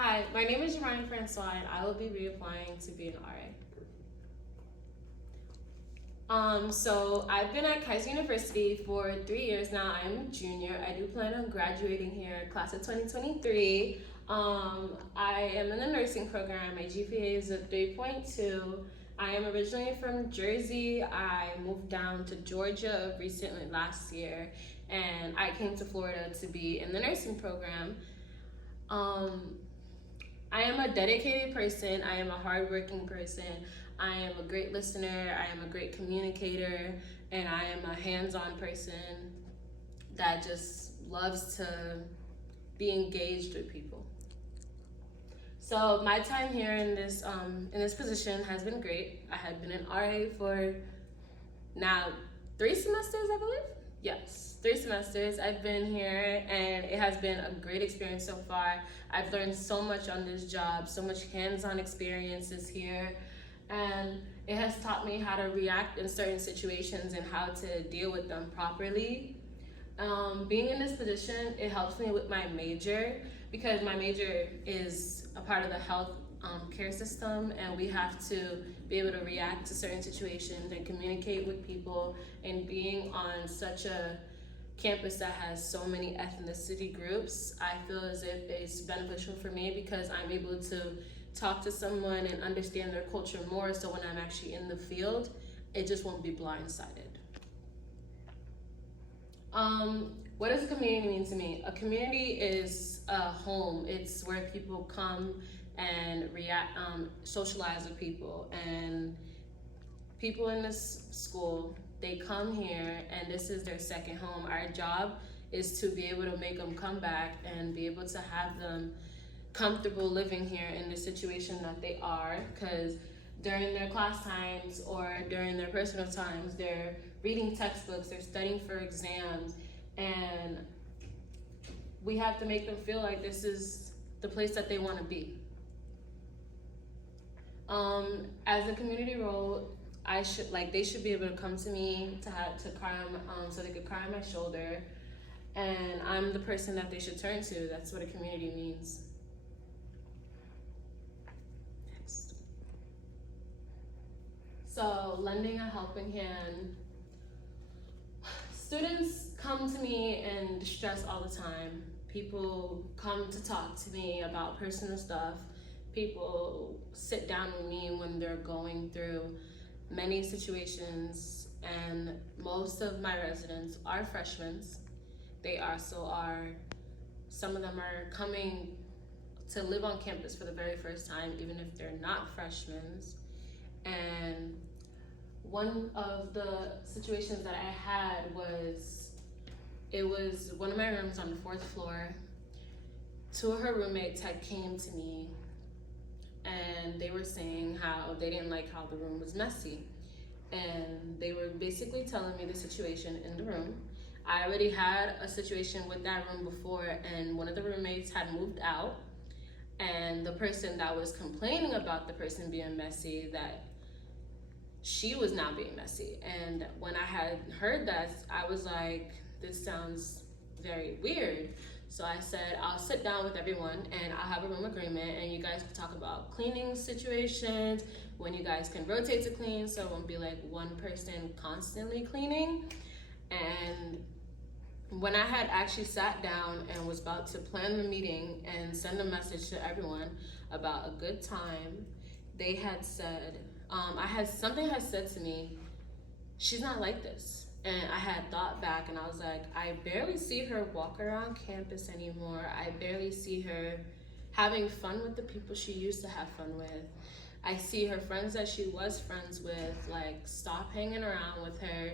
Hi, my name is Ryan Francois, and I will be reapplying to be an RA. So I've been at Kaiser University for 3 years now. I'm a junior. I do plan on graduating here, class of 2023. I am in the nursing program. My GPA is a 3.2. I am originally from Jersey. I moved down to Georgia recently last year, and I came to Florida to be in the nursing program. I am a dedicated person. I am a hardworking person. I am a great listener. I am a great communicator, and I am a hands-on person that just loves to be engaged with people. So my time here in this position has been great. I had been an RA for now 3 semesters, I believe. Yes, 3 semesters I've been here, and it has been a great experience so far. I've learned so much on this job, so much hands-on experiences here, and it has taught me how to react in certain situations and how to deal with them properly. Being in this position, it helps me with my major because my major is a part of the health care system, and we have to be able to react to certain situations and communicate with people. And being on such a campus that has so many ethnicity groups, I feel as if it's beneficial for me because I'm able to talk to someone and understand their culture more, so when I'm actually in the field, it just won't be blindsided. What does a community mean to me? A community is a home. It's where people come and socialize with people. And people in this school, they come here and this is their second home. Our job is to be able to make them come back and be able to have them comfortable living here in the situation that they are, because during their class times or during their personal times, they're reading textbooks, they're studying for exams, and we have to make them feel like this is the place that they want to be. As a community role, they should be able to come to me to cry on, so they could cry on my shoulder, and I'm the person that they should turn to. That's what a community means. Next. So lending a helping hand. Students come to me in distress all the time. People come to talk to me about personal stuff. People sit down with me when they're going through many situations, and most of my residents are freshmen. They also are, some of them are coming to live on campus for the very first time, even if they're not freshmen. And one of the situations that I had was, it was one of my rooms on the 4th floor. 2 of her roommates had came to me, and they were saying how they didn't like how the room was messy. And they were basically telling me the situation in the room. I already had a situation with that room before, and one of the roommates had moved out, and the person that was complaining about the person being messy, that she was now being messy. And when I had heard that, I was like, this sounds very weird. So I said, I'll sit down with everyone and I'll have a room agreement, and you guys can talk about cleaning situations, when you guys can rotate to clean, so it won't be like one person constantly cleaning. And when I had actually sat down and was about to plan the meeting and send a message to everyone about a good time, they had said, something had said to me, she's not like this. And I had thought back, and I was like, I barely see her walk around campus anymore. I barely see her having fun with the people she used to have fun with. I see her friends that she was friends with, like, stop hanging around with her.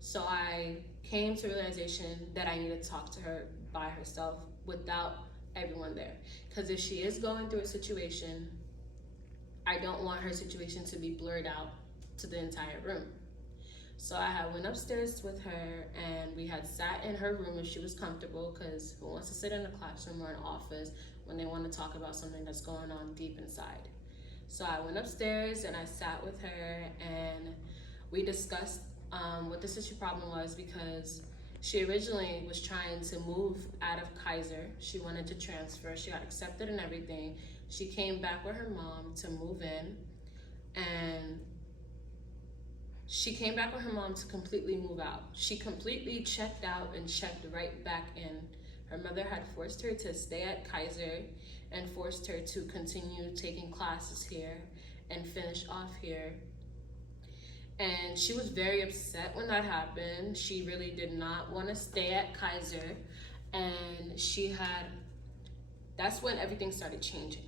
So I came to realization that I needed to talk to her by herself without everyone there. Because if she is going through a situation, I don't want her situation to be blurred out to the entire room. So I went upstairs with her, and we had sat in her room if she was comfortable, because who wants to sit in a classroom or an office when they want to talk about something that's going on deep inside? So I went upstairs and I sat with her, and we discussed what the situation problem was, because She originally was trying to move out of Kaiser. She wanted to transfer. She got accepted and everything. She came back with her mom to move in, and she came back with her mom to completely move out. She completely checked out and checked right back in. Her mother had forced her to stay at Kaiser and forced her to continue taking classes here and finish off here. And she was very upset when that happened. She really did not want to stay at Kaiser. And that's when everything started changing.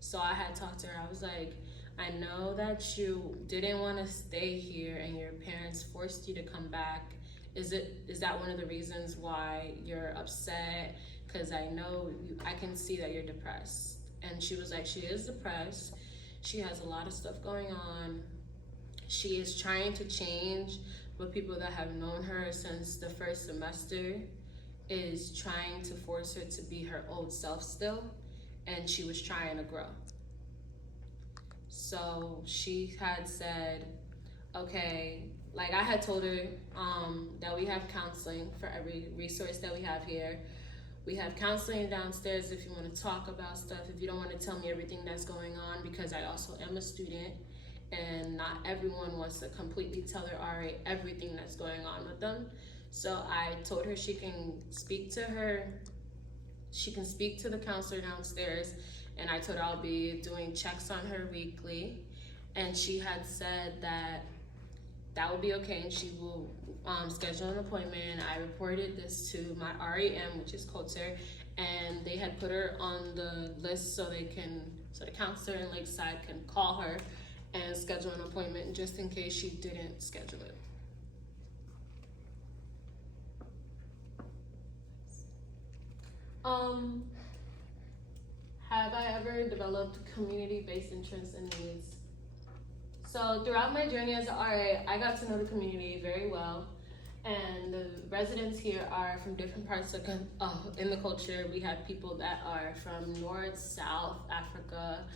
So I had talked to her. I was like, I know that you didn't want to stay here and your parents forced you to come back. Is that one of the reasons why you're upset? Because I know I can see that you're depressed. And she was like, she is depressed. She has a lot of stuff going on. She is trying to change, but people that have known her since the first semester is trying to force her to be her old self still, and she was trying to grow. So she had said, okay, like I had told her that we have counseling for every resource that we have here. We have counseling downstairs if you want to talk about stuff, if you don't want to tell me everything that's going on, because I also am a student and not everyone wants to completely tell their RA everything that's going on with them. So I told her she can speak to the counselor downstairs, and I told her I'll be doing checks on her weekly, and she had said that will be okay, and she will schedule an appointment. I reported this to my REM, which is Coulter, and they had put her on the list so the counselor in Lakeside can call her and schedule an appointment just in case she didn't schedule it. Have I ever developed community-based interests and needs? So throughout my journey as an RA, I got to know the community very well, and the residents here are from different parts of in the culture. We have people that are from North, South Africa.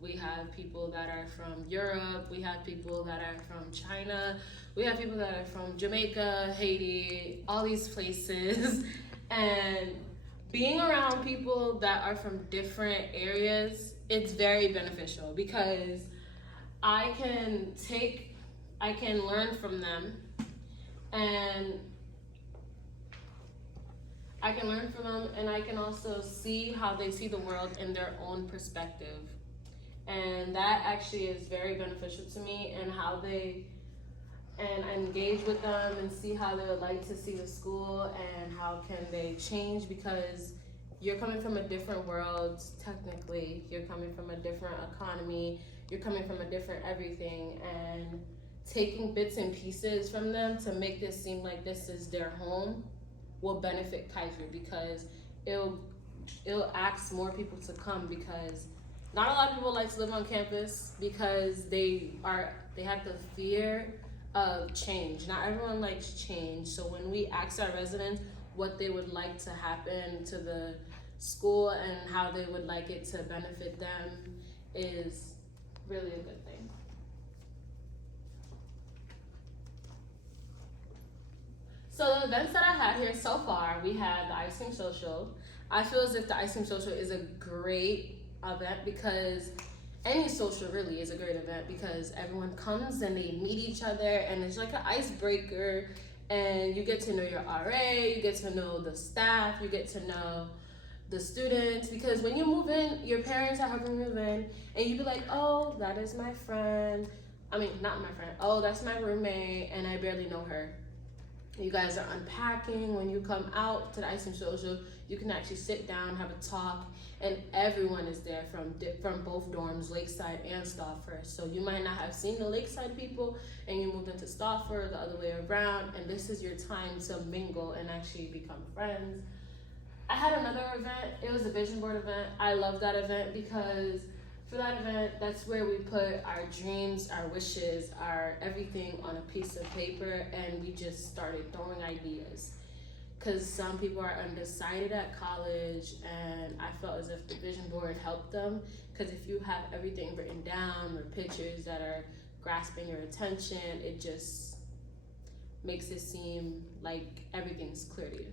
We have people that are from Europe. We have people that are from China. We have people that are from Jamaica, Haiti, all these places. And being around people that are from different areas, it's very beneficial because I can learn from them, and I can also see how they see the world in their own perspective. And that actually is very beneficial to me, and I engage with them and see how they would like to see the school and how can they change, because you're coming from a different world, technically. You're coming from a different economy. You're coming from a different everything, and taking bits and pieces from them to make this seem like this is their home will benefit Kaiser, because it'll ask more people to come, because not a lot of people like to live on campus because they have the fear of change. Not everyone likes change. So when we ask our residents what they would like to happen to the school and how they would like it to benefit them is really a good thing. So the events that I had here so far, we had the Ice Cream Social. I feel as if the Ice Cream Social is a great event, because any social really is a great event, because everyone comes and they meet each other, and it's like an icebreaker, and you get to know your RA, you get to know the staff, you get to know the students, because when you move in, your parents are helping you move in, and you be like, oh, that is my friend. I mean, not my friend. Oh, that's my roommate, and I barely know her. You guys are unpacking. When you come out to the Ice Cream Social, you can actually sit down, have a talk, and everyone is there from both dorms, Lakeside and Stafford. So you might not have seen the Lakeside people and you moved into Stafford, the other way around, and this is your time to mingle and actually become friends. I had another event. It was a vision board event. I love that event because for that event, that's where we put our dreams, our wishes, our everything on a piece of paper, and we just started throwing ideas. Because some people are undecided at college, and I felt as if the vision board helped them. Because if you have everything written down or pictures that are grasping your attention, it just makes it seem like everything's clear to you.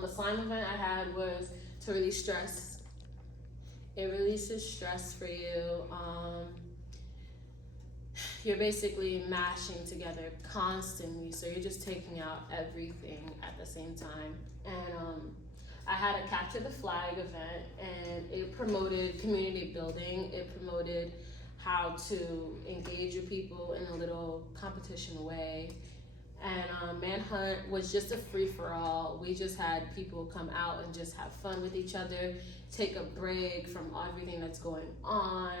The slime event I had was to release stress. It releases stress for you. You're basically mashing together constantly, so you're just taking out everything at the same time. And I had a capture the flag event, and it promoted community building. It promoted how to engage your people in a little competition way. And Manhunt was just a free-for-all. We just had people come out and just have fun with each other, take a break from everything that's going on.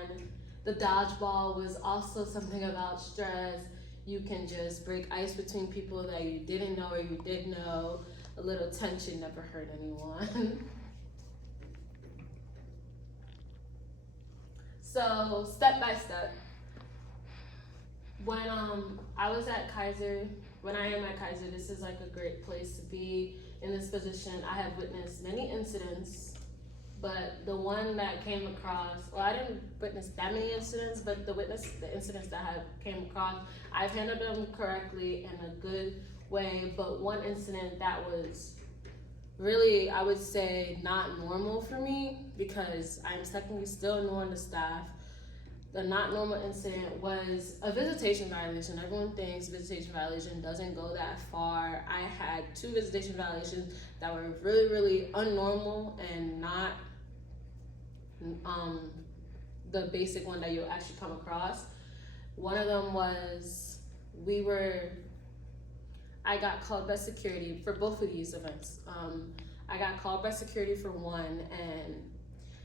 The dodgeball was also something about stress. You can just break ice between people that you didn't know or you did know. A little tension never hurt anyone. So step by step, when I was at Kaiser, when I am at Kaiser, this is like a great place to be in this position. I have witnessed many incidents, but the one that came across, well, I didn't witness that many incidents, but the incidents that I came across, I've handled them correctly in a good way. But one incident that was really, I would say, not normal for me, because I'm technically still new on the staff. The not normal incident was a visitation violation. Everyone thinks visitation violation doesn't go that far. I had 2 visitation violations that were really, really unnormal and not the basic one that you'll actually come across. One of them was I got called by security for both of these events. I got called by security for one, and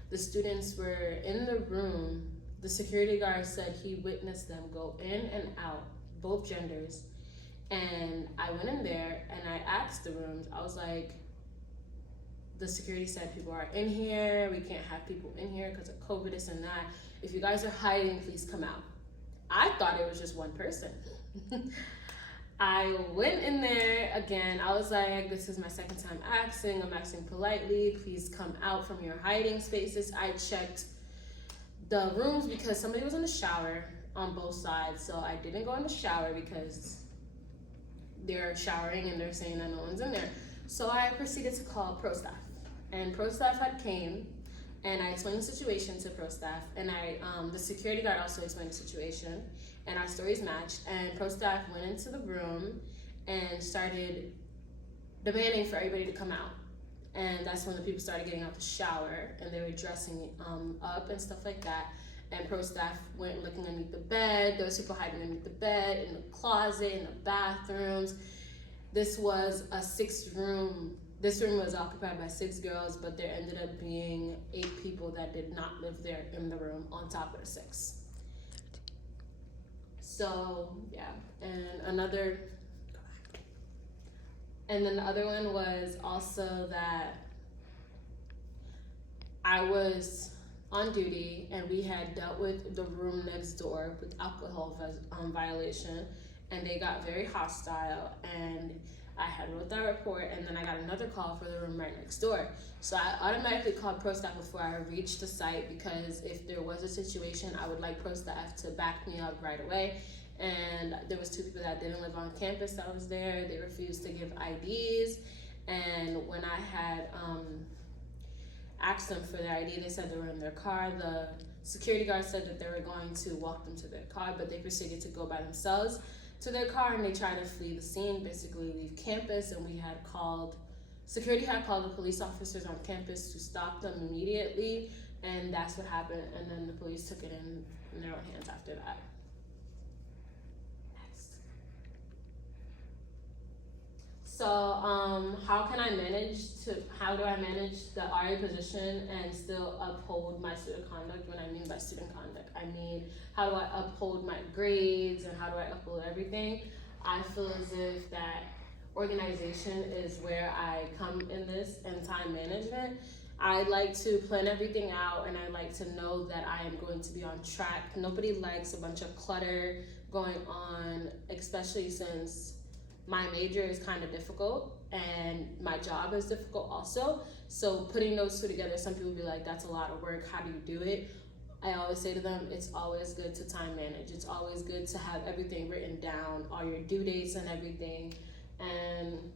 the students were in the room. The security guard said he witnessed them go in and out, both genders. And I went in there and I asked the rooms, I was like, the security said people are in here, we can't have people in here because of COVID, this and that. If you guys are hiding, please come out. I thought it was just one person. I went in there again. I was like, this is my second time asking. I'm asking politely, please come out from your hiding spaces. I checked the rooms because somebody was in the shower on both sides. So I didn't go in the shower because they're showering and they're saying that no one's in there. So I proceeded to call pro staff, and pro staff had came, and I explained the situation to pro staff, and the security guard also explained the situation, and our stories matched. And pro staff went into the room and started demanding for everybody to come out. And that's when the people started getting out the shower, and they were dressing up and stuff like that. And pro staff went looking underneath the bed. There was people hiding underneath the bed, in the closet, in the bathrooms. This was a 6-room. This room was occupied by 6 girls, but there ended up being 8 people that did not live there in the room on top of the 6. So yeah, and then the other one was also that I was on duty and we had dealt with the room next door with alcohol violation, and they got very hostile, and I had wrote that report, and then I got another call for the room right next door. So I automatically called pro staff before I reached the site, because if there was a situation, I would like pro staff to back me up right away. And there was 2 people that didn't live on campus that was there. They refused to give IDs, and when I had asked them for their ID, they said they were in their car. The security guard said that they were going to walk them to their car, but they proceeded to go by themselves to their car, and they tried to flee the scene, basically leave campus. And security had called the police officers on campus to stop them immediately, and that's what happened. And then the police took it in their own hands after that. So how do I manage the RA position and still uphold my student conduct? What I mean by student conduct, I mean, how do I uphold my grades and how do I uphold everything? I feel as if that organization is where I come in this, and time management. I like to plan everything out, and I like to know that I am going to be on track. Nobody likes a bunch of clutter going on, especially since my major is kind of difficult and my job is difficult also. So putting those 2 together, some people be like, that's a lot of work, how do you do it? I always say to them, it's always good to time manage. It's always good to have everything written down, all your due dates and everything. And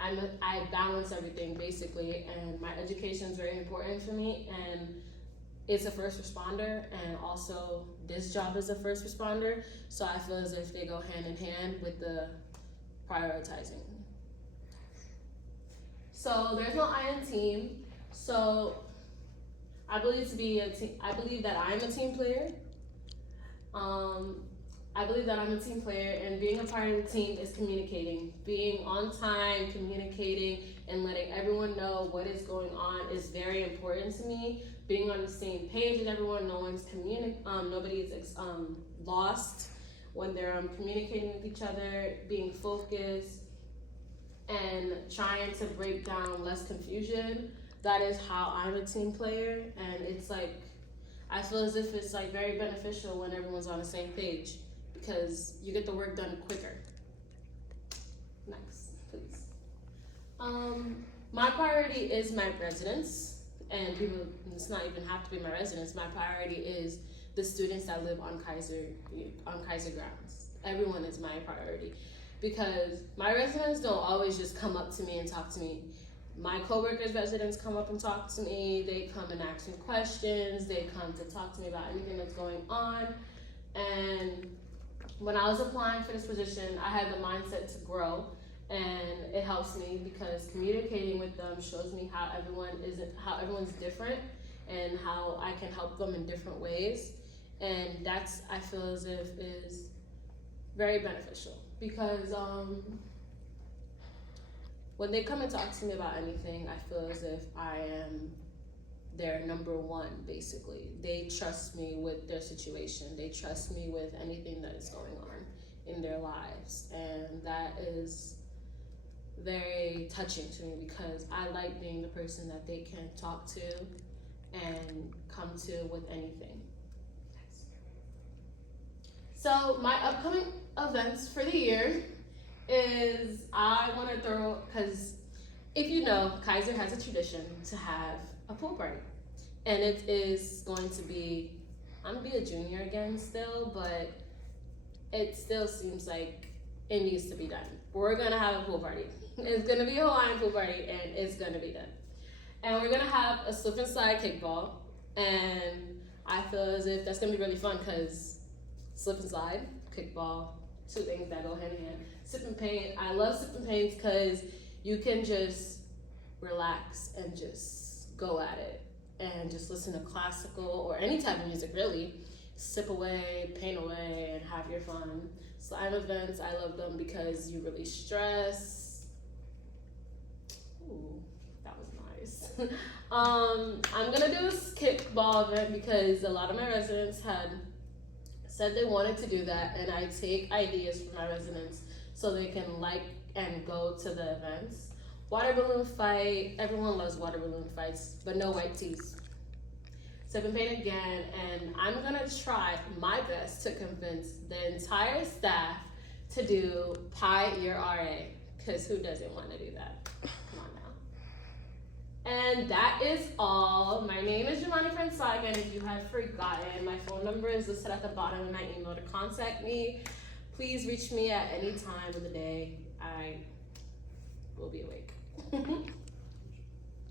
I balance everything basically, and my education is very important for me. And it's a first responder, and also this job is a first responder. So I feel as if they go hand in hand with the prioritizing. So there's no I in team. So I believe I believe that I'm a team player. I believe that I'm a team player, and being a part of the team is communicating. Being on time, communicating, and letting everyone know what is going on is very important to me. Being on the same page with everyone, nobody's lost when they're communicating with each other, being focused, and trying to break down less confusion. That is how I'm a team player, and it's like, I feel as if it's like very beneficial when everyone's on the same page, because you get the work done quicker. Next, please. My priority is my residents, and people, it's not even have to be my residents. My priority is the students that live on Kaiser grounds. Everyone is my priority, because my residents don't always just come up to me and talk to me. My coworkers' residents come up and talk to me. They come and ask me questions. They come to talk to me about anything that's going on. And when I was applying for this position, I had the mindset to grow, and it helps me because communicating with them shows me how everyone's different and how I can help them in different ways. And that's, I feel as if, is very beneficial, because when they come and talk to me about anything, I feel as if I am their number one, basically. They trust me with their situation. They trust me with anything that is going on in their lives. And that is very touching to me, because I like being the person that they can talk to and come to with anything. So my upcoming events for the year is, I want to throw, because if you know, Kaiser has a tradition to have a pool party, and it is going to be, I'm gonna be a junior again still, but it still seems like it needs to be done. We're gonna have a pool party. It's gonna be a Hawaiian pool party, and it's gonna be done. And we're gonna have a slip and slide kickball, and I feel as if that's gonna be really fun, because slip and slide, kickball, two things that go hand in hand. Sip and paint, I love sip and paints because you can just relax and just go at it and just listen to classical or any type of music really. Sip away, paint away, and have your fun. Slime events, I love them because you release stress. Ooh, that was nice. I'm gonna do this kickball event because a lot of my residents had said they wanted to do that, and I take ideas from my residents so they can like and go to the events. Water balloon fight, everyone loves water balloon fights, but no white tees. Sip and paint again, and I'm gonna try my best to convince the entire staff to do Pi Year RA, because who doesn't want to do that? Come on now. And that is all. My name is Giovanni Fransaga, and if you have forgotten, my phone number is listed at the bottom of my email to contact me. Please reach me at any time of the day. I will be awake.